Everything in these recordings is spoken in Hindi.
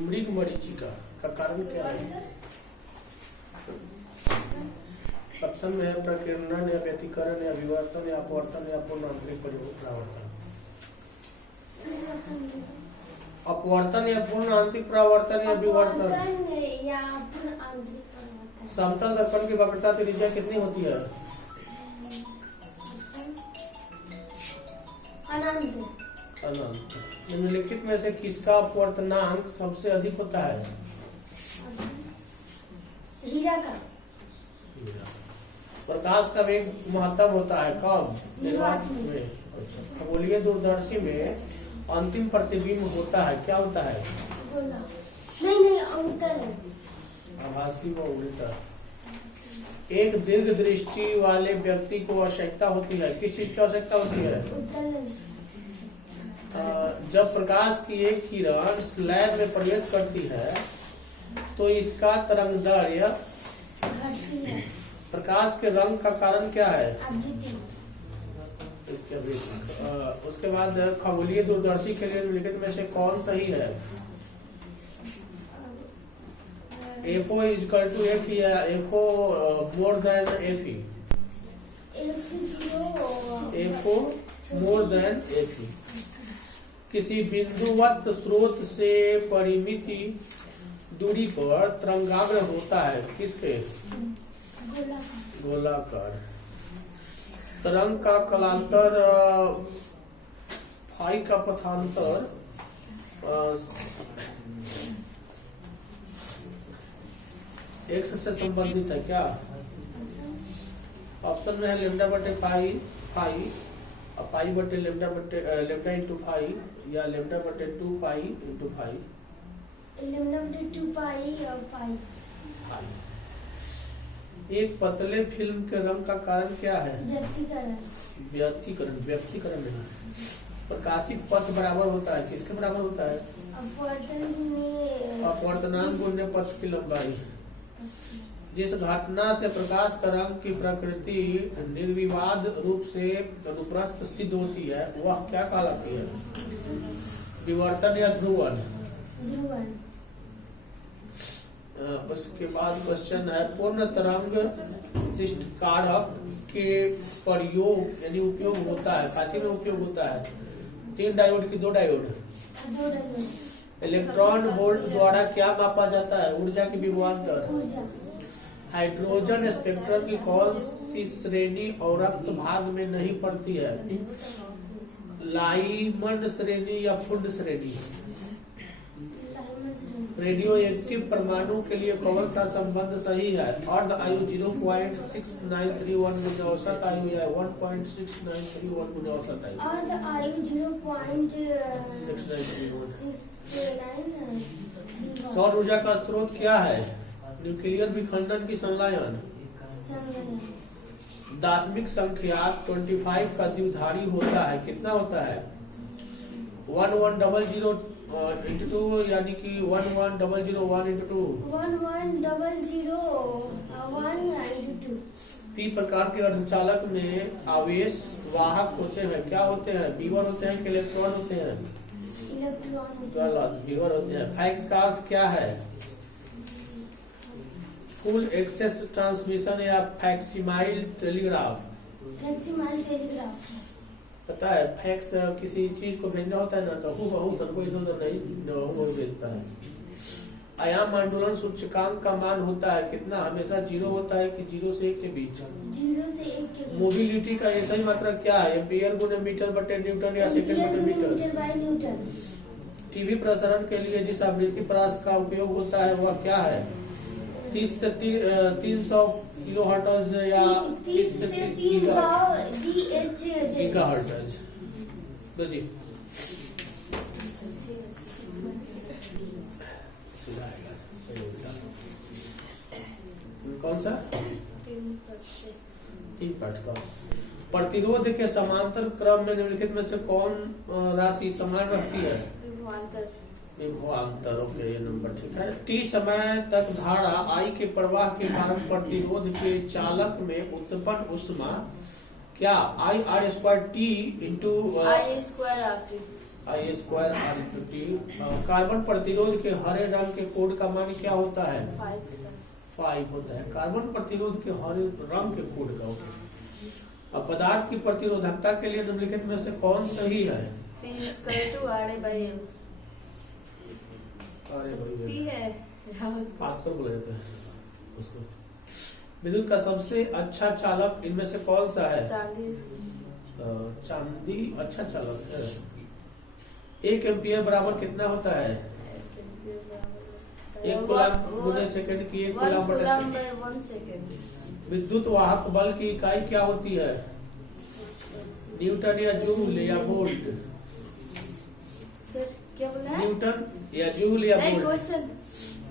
मृग मरीचिका का कारण क्या है? ऑप्शन में है प्रकीर्णन या व्यतिकरण या विवर्तन या अपवर्तन या पूर्ण आंतरिक परावर्तन। अपवर्तन या पूर्ण आंतरिक परावर्तन या विवर्तन। समतल दर्पण की वक्रता त्रिज्या कितनी होती है? अनंत। निम्नलिखित में से किसका अपवर्तनांक सबसे अधिक होता है? हीरा का। प्रकाश का वेग महत्तम होता है कब? निर्वात में। खगोलीय दूरदर्शी में अंतिम प्रतिबिंब होता है, क्या होता है? नहीं अंतर है। आभासी व उल्टा। एक दीर्घ दृष्टि वाले व्यक्ति को आवश्यकता होती है, किस चीज की आवश्यकता होती है? जब प्रकाश की एक किरण स्लैब में प्रवेश करती है तो इसका तरंग दैर्ध्य प्रकाश के रंग का कारण क्या है? इसके उसके बाद खगोलीय दूरदर्शी के लिए निम्नलिखित में से कौन सही है? FO इक्वल टू F या FO more than FE? FO more than FE। किसी बिंदुवत स्रोत से परिमित दूरी पर तरंगाग्र होता है, किसके? गोलाकार। तरंग का कलांतर फाई का पथांतर एक्स से संबंधित है क्या? ऑप्शन में है लेमडा बटे फाई पाई बटे लेमडा इंटू फाई या लेमडा बटे 2 पाई इंटू फाई। लेमडा बटे 2 पाई और पाई। एक पतले फिल्म के रंग का कारण क्या है? व्यक्तिकरण नहीं। प्रकाशिक पथ बराबर होता है, किसके बराबर होता है? अपवर्तनांक गुणित पथ की लंबाई। जिस घटना से प्रकाश तरंग की प्रकृति निर्विवाद रूप से अनुप्रस्थ सिद्ध होती है वह क्या कहलाती है? विवर्तन या ध्रुवन। उसके बाद क्वेश्चन है पूर्ण तरंग शिष्ट कारक के प्रयोग यानी उपयोग होता है, खांची में उपयोग होता है 3 डायोड की 2 डायोड। इलेक्ट्रॉन वोल्ट द्वारा क्या मापा जाता है? ऊर्जा की विभवांतर। हाइड्रोजन स्पेक्ट्रम की कौन सी श्रेणी औरक्त भाग में नहीं पड़ती है? लाइमंड श्रेणी या फुंड श्रेणी? रेडियो एक्टिव परमाणु के लिए कौन सा संबंध सही है? अर्ध आयु 0.6931 गुना औसत आयु या 1.6931 गुना औसत आयु? अर्ध आयु 0.6931। सौर ऊर्जा का स्रोत क्या है? न्यूक्लियर विखंडन की संलयन। दाशमिक संख्या 25 का द्विधारी होता है, कितना होता है? 1100 into 2 यानी कि 11001 into 2। 11001 into 2। पी प्रकार के अर्धचालक में आवेश वाहक होते हैं, क्या होते हैं? बीवर होते हैं कि इलेक्ट्रॉन होते हैं? इलेक्ट्रॉन बीवर होते हैं। फैक्स का अर्थ क्या है? फुल एक्सेस ट्रांसमिशन या फैक्सिमाइल टेलीग्राफ। पता है फैक्स किसी चीज को भेजना होता है ना तो हूबहू कोई इधर नहीं भेजता है। आयाम आंदोलन सूचकांक का मान होता है कितना? हमेशा 0 होता है कि 0 से 1 के बीच? 0 से 1 के बीच। मोबिलिटी का सही मात्रक क्या है? एम्पियर गुने मीटर बटे न्यूटन या सेकंड बटे मीटर? टीवी प्रसारण के लिए जिस आवृत्ति परास का उपयोग होता है वह क्या है? 30 से 300 किलोहर्ट्ज या 30 से 300 गीगाहर्ट्ज। जी कौन सा? 3 पाठ का। प्रतिरोध के समांतर क्रम में निम्नलिखित में से कौन राशि समान रखती है? विभवांतर। ओके, ये नंबर ठीक है। टी समय तक धारा आई के प्रवाह के कारण प्रतिरोध के चालक में उत्पन्न ऊष्मा क्या? I r² t into I square R into T. Carbon प्रतिरोध के हरे रंग के कोड का मान क्या होता है? 5 होता है। कार्बन प्रतिरोध के हरे रंग के कोड का होता है। अब पदार्थ की प्रतिरोधकता के लिए निम्नलिखित में से कौन सही है? P is equal to RA by M। P है पास कर बोला जाता है उसको। विद्युत का सबसे अच्छा चालक इनमें से कौन सा है? चांदी। चांदी अच्छा चालक है। 1 एम्पियर बराबर कितना होता है? 1 कूलम गुने सेकंड की 1 कूलम बटे सेकंड। 1 सेकंड। विद्युत वाहक बल की इकाई क्या होती है? न्यूटन या जूल या वोल्ट? सर क्या बोला है? न्यूटन या जूल या नहीं, वोल्ट? क्वेश्चन।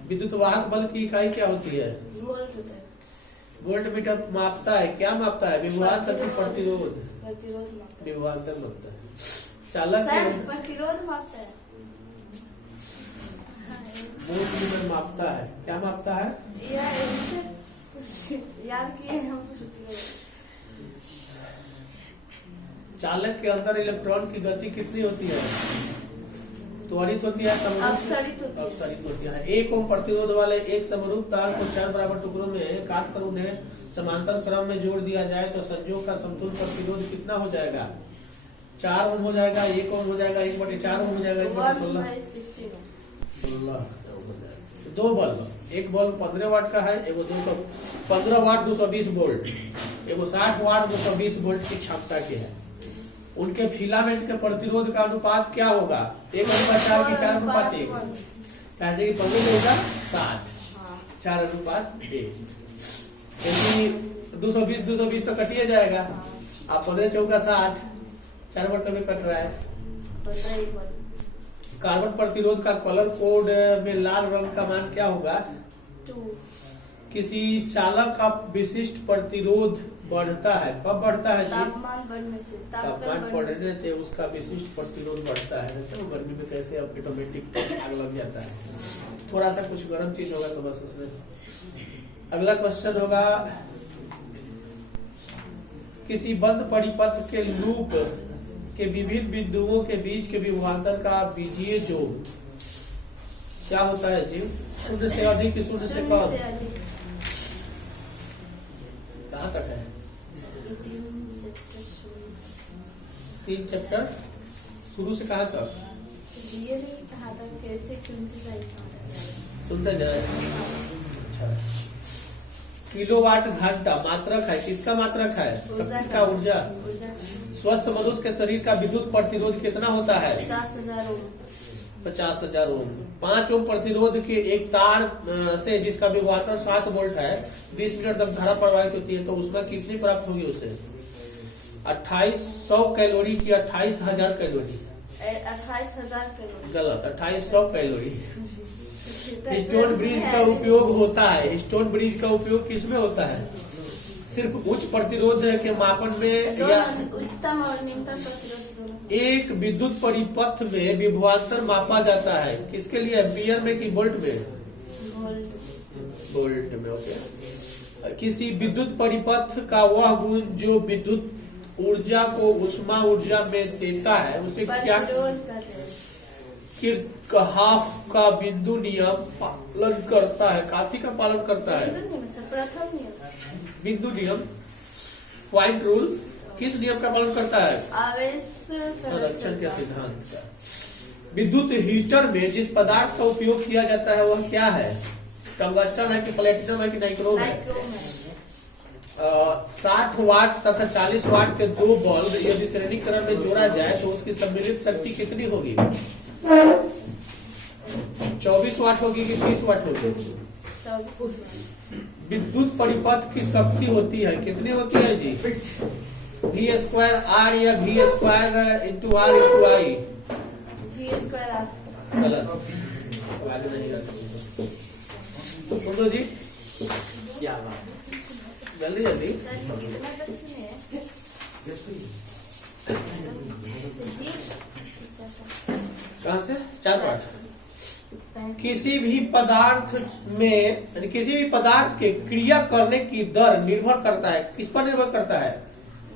विद्युत वाहक बल की इकाई क्या होती है? वोल्ट होता है। वोल्ट मीटर मापता है, क्या मापता है? विभवांतर की प्रतिरोध। प्रतिरोध मापता है। विभवांतर मापता है। चालक सर के प्रतिरोध मापता है। वोल्ट मीटर मापता है, क्या मापता है? याद किए हम। चालक के अंदर इलेक्ट्रॉन की गति कितनी होती है? त्वरित होती है, समरूप? अपसरित होती है। 1 ओम प्रतिरोध वाले एक समरूप तार को 4 बराबर टुकड़ों में काट कर उन्हें समांतर क्रम में जोड़ दिया जाए तो संयोग का समतुल्य प्रतिरोध कितना हो जाएगा? 4 ओम हो जाएगा, 1 ओम हो जाएगा, 1/4 ओम हो जाएगा, 1/16। 16 दो बल्ब, एक बल्ब 15 वाट का है, एगो 15 वाट 220 वोल्ट, एगो 60 वाट 220 वोल्ट की क्षमता के है। उनके फिलामेंट के प्रतिरोध का अनुपात क्या होगा? 1/4 की 4:1। कैसे कि 15 होगा 60, 4:1। यदि 220 तो कटिए जाएगा। आप 15 चौका 60, 4 बार तभी कट रहा है। कार्बन प्रतिरोध का कलर कोड में लाल रंग का मान क्या होगा? 2। किसी चालक का विशिष्ट प्रतिरोध बढ़ता है, कब बढ़ता है? तापमान बढ़ने से। तापमान बढ़ने से उसका विशिष्ट प्रतिरोध बढ़ता है। तो गर्मी में कैसे ऑटोमेटिक आग लग जाता है। थोड़ा सा कुछ गर्म चीज होगा तो बस उसमें। अगला क्वेश्चन होगा, किसी बंद परिपथ के लूप के विभिन्न बिंदुओं के बीच के विभवांतर का बीजीय जोड़ क्या होता है जी? 0 से अधिक कि 0 से कम? कहाँ तक है? 3 चैप्टर शुरू से कहाँ तक? ये नहीं कहा था कैसे सुनते जाए। अच्छा, किलोवाट घंटा मात्रक है, किसका मात्रक है? शक्ति का, ऊर्जा। स्वस्थ मनुष्य के शरीर का विद्युत प्रतिरोध कितना होता है? 50,000 ओम। 50,000 ओम। 5 ओम प्रतिरोध के एक तार से जिसका विभवांतर 7 वोल्ट है 20 मिनट तक धारा प्रवाहित होती है तो उसमें कितनी प्राप्त होगी? उसे 2800 कैलोरी की 28,000 कैलोरी? 28,000 कैलोरी गलत, 2800 कैलोरी। हिस्टोन ब्रिज का उपयोग होता है, हिस्टोन ब्रिज का उपयोग किसमें होता है? सिर्फ उच्च प्रतिरोध के मापन में या उच्चतम और निम्नतम प्रतिरोध दोनों? एक विद्युत परिपथ में विभवांतर मापा जाता है, किसके लिए? एम्पियर में कि वोल्ट में? वोल्ट में। ओके। किसी विद्युत परिपथ का वह गुण जो विद्युत ऊर्जा को उष्मा ऊर्जा में देता है उसे क्या? किरचॉफ का बिंदु नियम पालन करता है। काफी का पालन करता है? प्रथम नियम। बिंदु नियम, पॉइंट रूल, किस नियम का पालन करता है? आवेश संरक्षण के सिद्धांत का। विद्युत हीटर में जिस पदार्थ का उपयोग किया जाता है वह क्या है? टंगस्टन है कि प्लेटिनम है कि नाइक्रोम है? 60 वाट तथा 40 वाट के दो बल्ब यदि श्रेणी क्रम में जोड़ा जाए तो उसकी सम्मिलित शक्ति कितनी होगी? 24 वाट होगी कि 30 वाट होगी? विद्युत परिपथ की शक्ति होती है, कितनी होती है जी? V² R या V² into R into I? V² R। गलत, आगे नहीं बोलो जी। क्या बात, जल्दी जल्दी। कहाँ से? 4 वाट। किसी भी पदार्थ में यानी किसी भी पदार्थ के क्रिया करने की दर निर्भर करता है, किस पर निर्भर करता है?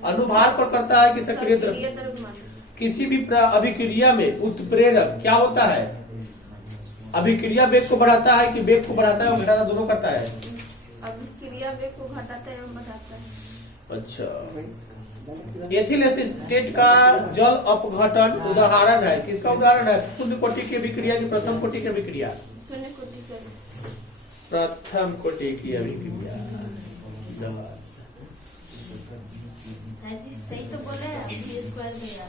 अनुभार पर करता है कि सक्रिय द्रव्यमान? किसी भी अभिक्रिया में उत्प्रेरक क्या होता है? अभिक्रिया वेग को बढ़ाता है कि वेग को बढ़ाता है और घटाता दोनों करता है? अभिक्रिया वेग को घटाता एवं बढ़ाता है। अच्छा, एथिल एसीटेट का जल अपघटन उदाहरण है, किसका उदाहरण है? शुद्ध कोटि की अभिक्रिया की प्रथम कोटि की अभिक्रिया? शून्य कोटि का प्रथम कोटि की अभिक्रिया। सर जी सही तो बोले हैं, V स्क्वायर भैया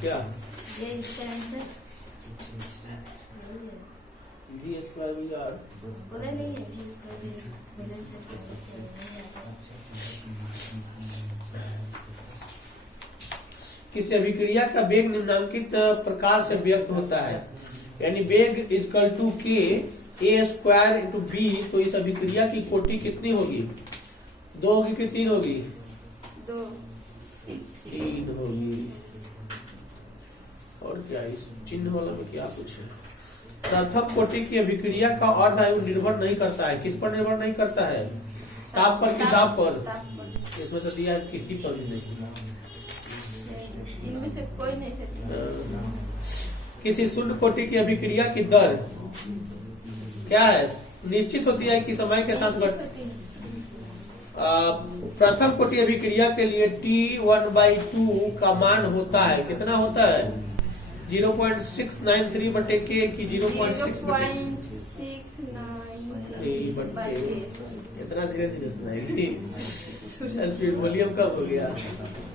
क्या ये इसका आंसर V स्क्वायर VR बोले नहीं है V स्क्वायर भैया मेरे आंसर किसी अभिक्रिया का वेग निम्नांकित प्रकार से व्यक्त होता है, यानी वेग इजकल टू के ए स्क्वायर इंटू बी। तो इस अभिक्रिया की कोटि कितनी होगी? 2 होगी कि 3 होगी? 2 3 होगी। और क्या इस चिन्ह वाला में क्या कुछ है? प्रथम कोटि की अभिक्रिया का अर्ध आयु निर्भर नहीं करता है, किस पर निर्भर नहीं करता है? ताप पर कि दाब पर? इसमें तो दिया है किसी पर भी नहीं। इनमें से कोई नहीं सकता। किसी शून्य कोटि की अभिक्रिया की दर क्या है? निश्चित होती है कि समय के साथ प्रथम कोटि अभिक्रिया के लिए T1/2 का मान होता है, कितना होता है? 0.693 बटे के की 0.6 बटे। इतना धीरे धीरे सुनाएगी, स्पीड वॉल्यूम कम हो गया।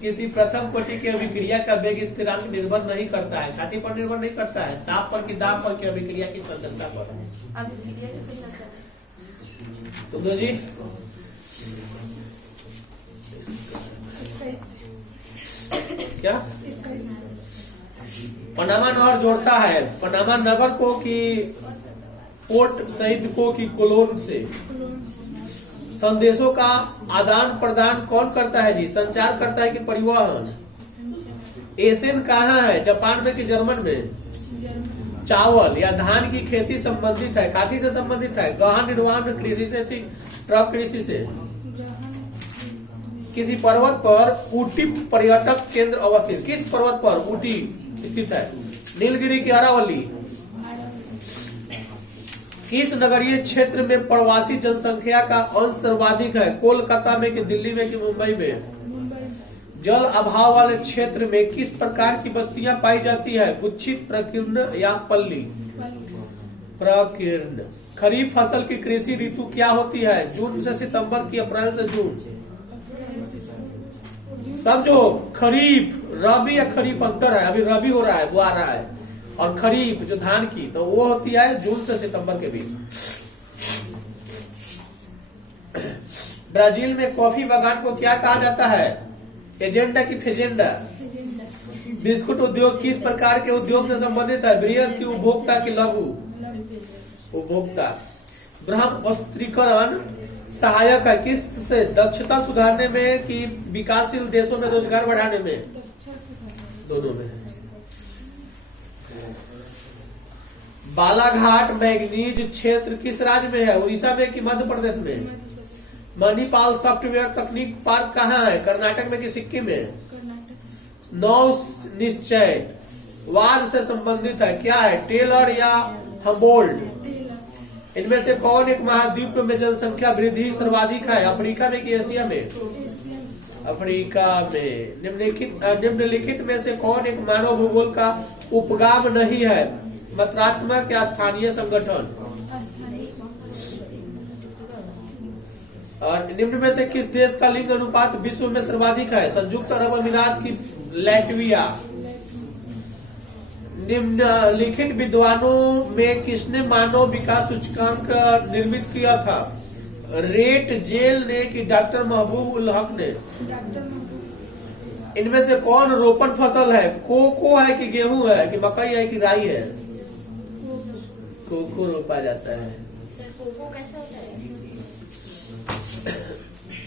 किसी प्रथम कोटि की अभिक्रिया का वेग स्थिरांक निर्भर नहीं करता है, काठी पर निर्भर नहीं करता है, ताप पर कि दाब पर कि अभिक्रिया की संगतता पर? अभिक्रिया की संगतता। तो दो जी क्या पनामा नहर जोड़ता है पनामा नगर को कि पोर्ट सहित को कि कोलोन से? संदेशों का आदान प्रदान कौन करता है जी? संचार करता है कि परिवहन? एशियन कहाँ है, जापान में कि जर्मन में? चावल या धान की खेती संबंधित है, काफी से संबंधित है? गहन निर्वहन कृषि से, ट्रक कृषि से? किसी पर्वत पर ऊटी पर्यटक केंद्र अवस्थित, किस पर्वत पर ऊटी स्थित है? नीलगिरी की अरावली? किस नगरीय क्षेत्र में प्रवासी जनसंख्या का अंश सर्वाधिक है, कोलकाता में कि दिल्ली में कि मुंबई में? जल अभाव वाले क्षेत्र में किस प्रकार की बस्तियां पाई जाती है, गुच्छित, प्रकीर्ण या पल्ली? प्रकीर्ण। खरीफ फसल की कृषि ऋतु क्या होती है, जून से सितंबर की अप्रैल से जून? समझो, खरीफ, रबी या खरीफ अंतर है, अभी रबी हो रहा है, वो आ रहा है, और खरीफ जो धान की तो वो होती है जून से सितंबर के बीच। ब्राजील में कॉफी बागान को क्या कहा जाता है, एजेंडा की फेजेंडा? बिस्कुट उद्योग किस प्रकार के उद्योग से संबंधित है, बृहद की उपभोक्ता की लघु उपभोक्ता? ब्रह्मवस्त्रीकरण सहायक है किस से, दक्षता सुधारने में कि विकासशील देशों में रोजगार बढ़ाने में? दोनों में। बालाघाट मैग्नीज क्षेत्र किस राज्य में है, उड़ीसा में कि मध्य प्रदेश में? मणिपाल सॉफ्टवेयर तकनीक पार्क कहाँ है, कर्नाटक में कि सिक्किम में? नौ निश्चय वाद से संबंधित है, क्या है, टेलर या हम्बोल्ट? इनमें से कौन एक महाद्वीप में जनसंख्या वृद्धि सर्वाधिक है, अफ्रीका में कि एशिया में? अफ्रीका में। निम्नलिखित में से कौन एक मानव भूगोल का उपगाम नहीं है, मात्रात्मक या स्थानीय संगठन? और निम्न में से किस देश का लिंग अनुपात विश्व में सर्वाधिक है, संयुक्त अरब अमीरात की लैटविया? निम्नलिखित विद्वानों में किसने मानव विकास सूचकांक निर्मित किया था, रेट जेल ने कि डॉक्टर महबूब उल हक ने? इनमें से कौन रोपण फसल है, कोको है कि गेहूं है कि मकई है कि राई है? कोको रोपा जाता है। सर कोको कैसा होता है?